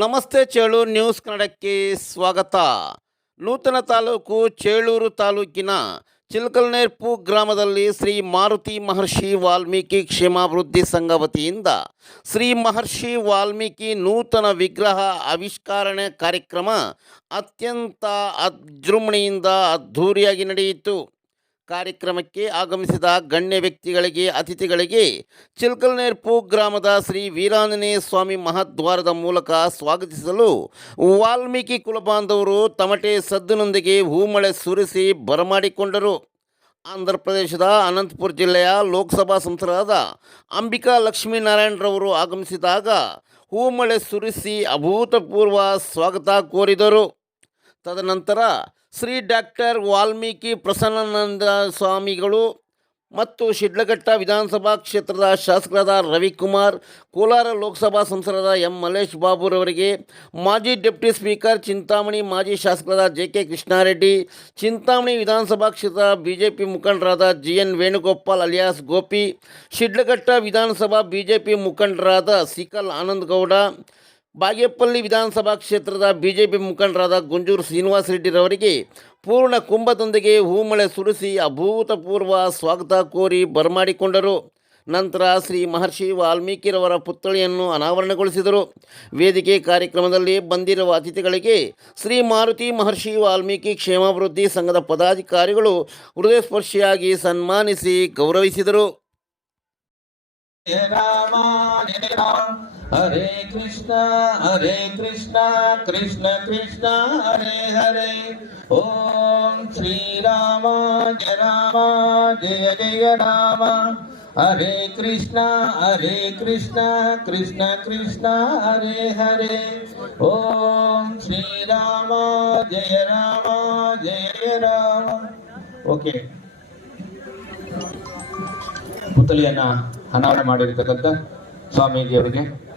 ನಮಸ್ತೆ ಚೇಳೂರು ನ್ಯೂಸ್ ಕನ್ನಡಕ್ಕೆ ಸ್ವಾಗತ. ನೂತನ ತಾಲೂಕು ಚೇಳೂರು ತಾಲೂಕಿನ ಚಿಲ್ಕಲ್ನೇರ್ಪು ಗ್ರಾಮದಲ್ಲಿ ಶ್ರೀ ಮಾರುತಿ ಮಹರ್ಷಿ ವಾಲ್ಮೀಕಿ ಕ್ಷೇಮಾಭಿವೃದ್ಧಿ ಸಂಘ ವತಿಯಿಂದ ಶ್ರೀ ಮಹರ್ಷಿ ವಾಲ್ಮೀಕಿ ನೂತನ ವಿಗ್ರಹ ಆವಿಷ್ಕಾರಣೆ ಕಾರ್ಯಕ್ರಮ ಅತ್ಯಂತ ಅಜೃಂಭಣೆಯಿಂದ ಅದ್ಧೂರಿಯಾಗಿ ನಡೆಯಿತು. ಕಾರ್ಯಕ್ರಮಕ್ಕೆ ಆಗಮಿಸಿದ ಗಣ್ಯ ವ್ಯಕ್ತಿಗಳಿಗೆ, ಅತಿಥಿಗಳಿಗೆ ಚಿಲ್ಕಲ್ನೇರ್ಪು ಗ್ರಾಮದ ಶ್ರೀ ವೀರಾಂಜನೇಯ ಸ್ವಾಮಿ ಮಹಾದ್ವಾರದ ಮೂಲಕ ಸ್ವಾಗತಿಸಲು ವಾಲ್ಮೀಕಿ ಕುಲಬಾಂಧವರು ತಮಟೆ ಸದ್ದಿನೊಂದಿಗೆ ಹೂಮಳೆ ಸುರಿಸಿ ಬರಮಾಡಿಕೊಂಡರು. ಆಂಧ್ರ ಪ್ರದೇಶದ ಅನಂತಪುರ ಜಿಲ್ಲೆಯ ಲೋಕಸಭಾ ಸಂಸದರಾದ ಅಂಬಿಕಾ ಲಕ್ಷ್ಮೀನಾರಾಯಣರವರು ಆಗಮಿಸಿದಾಗ ಹೂಮಳೆ ಸುರಿಸಿ ಅಭೂತಪೂರ್ವ ಸ್ವಾಗತ ಕೋರಿದರು. ತದನಂತರ ಶ್ರೀ ಡಾಕ್ಟರ್ ವಾಲ್ಮೀಕಿ ಪ್ರಸನ್ನಾನಂದ ಸ್ವಾಮಿಗಳು ಮತ್ತು ಶಿಡ್ಲಘಟ್ಟ ವಿಧಾನಸಭಾ ಕ್ಷೇತ್ರದ ಶಾಸಕರಾದ ರವಿಕುಮಾರ್, ಕೋಲಾರ ಲೋಕಸಭಾ ಸಂಸದರಾದ ಎಂ ಮಲ್ಲೇಶ್ ಬಾಬುರವರಿಗೆ ಮಾಜಿ ಡೆಪ್ಟಿ ಸ್ಪೀಕರ್ ಚಿಂತಾಮಣಿ, ಮಾಜಿ ಶಾಸಕರಾದ ಜೆ ಕೆ ಕೃಷ್ಣಾರೆಡ್ಡಿ, ಚಿಂತಾಮಣಿ ವಿಧಾನಸಭಾ ಕ್ಷೇತ್ರದ ಬಿ ಜೆ ಪಿ ಮುಖಂಡರಾದ G N Venugopal alias Gopi, Shidlaghatta ವಿಧಾನಸಭಾ ಬಿ ಜೆ ಪಿ ಮುಖಂಡರಾದ ಸಿಕಲ್ ಆನಂದಗೌಡ ಬಾಗೇಪಲ್ಲಿ ವಿಧಾನಸಭಾ ಕ್ಷೇತ್ರದ ಬಿಜೆಪಿ ಮುಖಂಡರಾದ ಗುಂಜೂರು ಶ್ರೀನಿವಾಸ ರೆಡ್ಡಿರವರಿಗೆ ಪೂರ್ಣ ಕುಂಭದೊಂದಿಗೆ ಹೂಮಳೆ ಸುರಿಸಿ ಅಭೂತಪೂರ್ವ ಸ್ವಾಗತ ಕೋರಿ ಬರಮಾಡಿಕೊಂಡರು. ನಂತರ ಶ್ರೀ ಮಹರ್ಷಿ ವಾಲ್ಮೀಕಿರವರ ಪುತ್ಥಳಿಯನ್ನು ಅನಾವರಣಗೊಳಿಸಿದರು. ವೇದಿಕೆ ಕಾರ್ಯಕ್ರಮದಲ್ಲಿ ಬಂದಿರುವ ಅತಿಥಿಗಳಿಗೆ ಶ್ರೀ ಮಾರುತಿ ಮಹರ್ಷಿ ವಾಲ್ಮೀಕಿ ಕ್ಷೇಮಾಭಿವೃದ್ಧಿ ಸಂಘದ ಪದಾಧಿಕಾರಿಗಳು ಹೃದಯಸ್ಪರ್ಶಿಯಾಗಿ ಸನ್ಮಾನಿಸಿ ಗೌರವಿಸಿದರು. ಹರೇ ಕೃಷ್ಣ ಹರೇ ಕೃಷ್ಣ ಕೃಷ್ಣ ಕೃಷ್ಣ, ಹರೇ ಹರೇ. ಓಂ ಶ್ರೀ ರಾಮ, ಜಯ ರಾಮ, ಜಯ ಜಯ ರಾಮ. ಹರೇ ಕೃಷ್ಣ ಹರೇ ಕೃಷ್ಣ ಕೃಷ್ಣ ಕೃಷ್ಣ, ಹರೇ ಹರೇ. ಓಂ ಶ್ರೀ ರಾಮ, ಜಯ ರಾಮ, ಜಯ ಜಯ ರಾಮ. ಓಕೆ. ಪುತಲಿಯನ್ನ ಅನಾವರಣ ಮಾಡಿರ್ತಕ್ಕಂಥ ಸ್ವಾಮೀಜಿಯವರಿಗೆ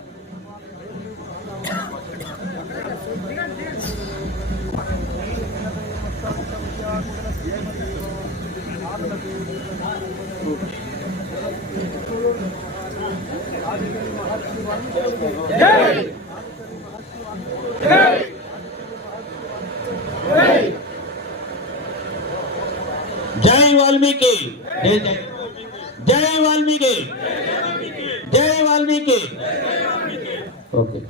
ಜೈ ವಾಲ್ಮೀಕಿ ಜೈ ಜೈ ಜೈ ವಾಲ್ಮೀಕಿ ಜೈ ವಾಲ್ಮೀಕಿ ಓಕೆ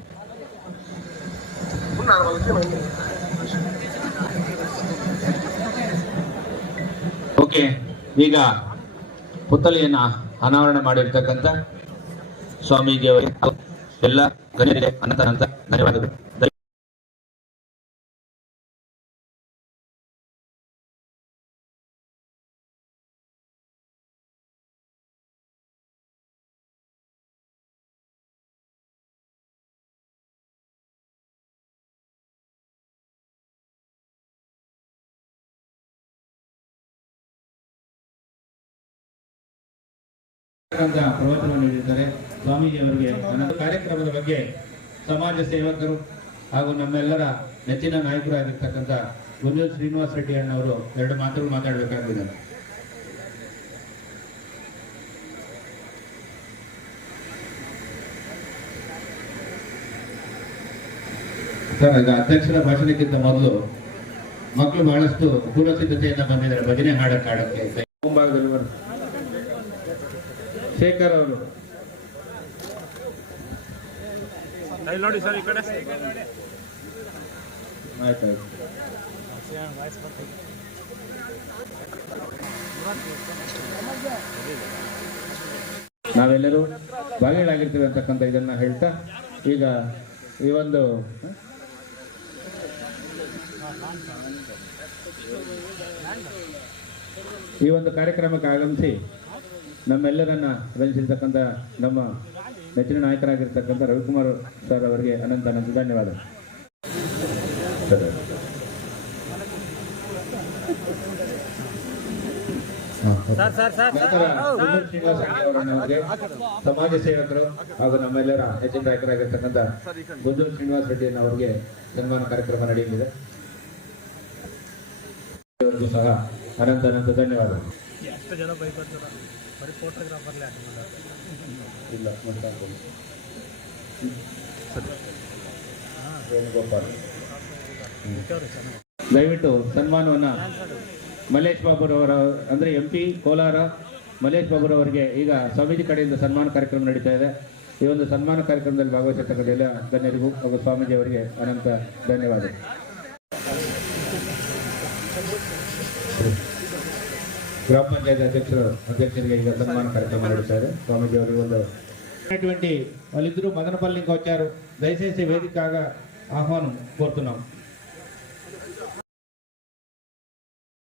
ಓಕೆ ಈಗ ಪುತ್ಥಳಿಯನ್ನ ಅನಾವರಣ ಮಾಡಿರ್ತಕ್ಕಂಥ ಸ್ವಾಮೀಜಿಯವರಿಗೆ ಎಲ್ಲ ಗಣ್ಯರಿಗೆ ಅನಂತ ಅನಂತ ಧನ್ಯವಾದಗಳು. ಪ್ರವಚನ ನೀಡಿದ್ದಾರೆ. ಸ್ವಾಮೀಜಿ ಅವರಿಗೆ ನನ್ನ ಕಾರ್ಯಕ್ರಮದ ಬಗ್ಗೆ ಸಮಾಜ ಸೇವಕರು ಹಾಗೂ ನಮ್ಮೆಲ್ಲರ ನೆಚ್ಚಿನ ನಾಯಕರಾಗಿರ್ತಕ್ಕಂಥ ಗುಂಜಲ್ ಶ್ರೀನಿವಾಸ ರೆಡ್ಡಿ ಅಣ್ಣವರು ಎರಡು ಮಾತುಗಳು ಮಾತಾಡಬೇಕಾಗಿದೆ. ಸರ್, ಈಗ ಅಧ್ಯಕ್ಷರ ಭಾಷಣಕ್ಕಿಂತ ಮೊದಲು ಮಕ್ಕಳು ಬಹಳಷ್ಟು ಪೂರ್ವ ಸಿದ್ಧತೆಯಿಂದ ಬಂದಿದ್ದಾರೆ. ಭಜನೆ ಹಾಡಕ್ಕೆ ಮುಂಭಾಗದಲ್ಲಿ ಶೇಖರ್ ಅವರು. ಆಯ್ತಾಯ್ತು ನಾವೆಲ್ಲರೂ ಭಾಗಿಗಳಾಗಿರ್ತೀವಿ ಅಂತಕ್ಕಂಥ ಇದನ್ನ ಹೇಳ್ತಾ ಈಗ ಈ ಒಂದು ಈ ಒಂದು ಕಾರ್ಯಕ್ರಮಕ್ಕೆ ಆಗಮಿಸಿ ನಮ್ಮೆಲ್ಲರನ್ನ ರಂಜಿಸಿರ್ತಕ್ಕಂಥ ನಮ್ಮ ನೆಚ್ಚಿನ ನಾಯಕರಾಗಿರ್ತಕ್ಕಂಥ ರವಿಕುಮಾರ್ ಸರ್ ಅವರಿಗೆ ಅನಂತ ಅನಂತ ಧನ್ಯವಾದ. ಸಮಾಜ ಸೇವಕರು ಹಾಗೂ ನಮ್ಮೆಲ್ಲರ ಹೆಚ್ಚಿನ ನಾಯಕರಾಗಿರ್ತಕ್ಕಂಥ ಗುಂಜೂರು ಶ್ರೀನಿವಾಸ ರೆಡ್ಡಿ ಅವರಿಗೆ ಸನ್ಮಾನ ಕಾರ್ಯಕ್ರಮ ನಡೆಯಲಿದೆ. ಸಹ ಅನಂತ ಅನಂತ ಧನ್ಯವಾದ. ಇಲ್ಲ ಮಾಡ್ತಾ ಇರ್ಬೋದು. ವೇಣುಗೋಪಾಲ್. ದಯವಿಟ್ಟು ಸನ್ಮಾನವನ್ನ ಮಲ್ಲೇಶ್ ಬಾಬುರವರ ಅಂದ್ರೆ ಎಂ ಪಿ ಕೋಲಾರ ಮಲ್ಲೇಶ್ ಬಾಬುರವರಿಗೆ ಈಗ ಸ್ವಾಮೀಜಿ ಕಡೆಯಿಂದ ಸನ್ಮಾನ ಕಾರ್ಯಕ್ರಮ ನಡೀತಾ ಇದೆ. ಈ ಒಂದು ಸನ್ಮಾನ ಕಾರ್ಯಕ್ರಮದಲ್ಲಿ ಭಾಗವಹಿಸಿರ್ತಕ್ಕಂಥ ಎಲ್ಲ ಗಣ್ಯರಿಗೂ ಹಾಗೂ ಸ್ವಾಮೀಜಿ ಅವರಿಗೆ ಅನಂತ ಧನ್ಯವಾದ గ్రామ పంచాయతీ అధ్యక్షుడు అధ్యక్షుడిగా ఈ సన్మాన కార్యక్రమం నడిచారు స్వామి దేవరి వాళ్ళిద్దరూ మదనపల్లి వచ్చారు. దయచేసి వేదికగా ఆహ్వానం కోరుతున్నాం.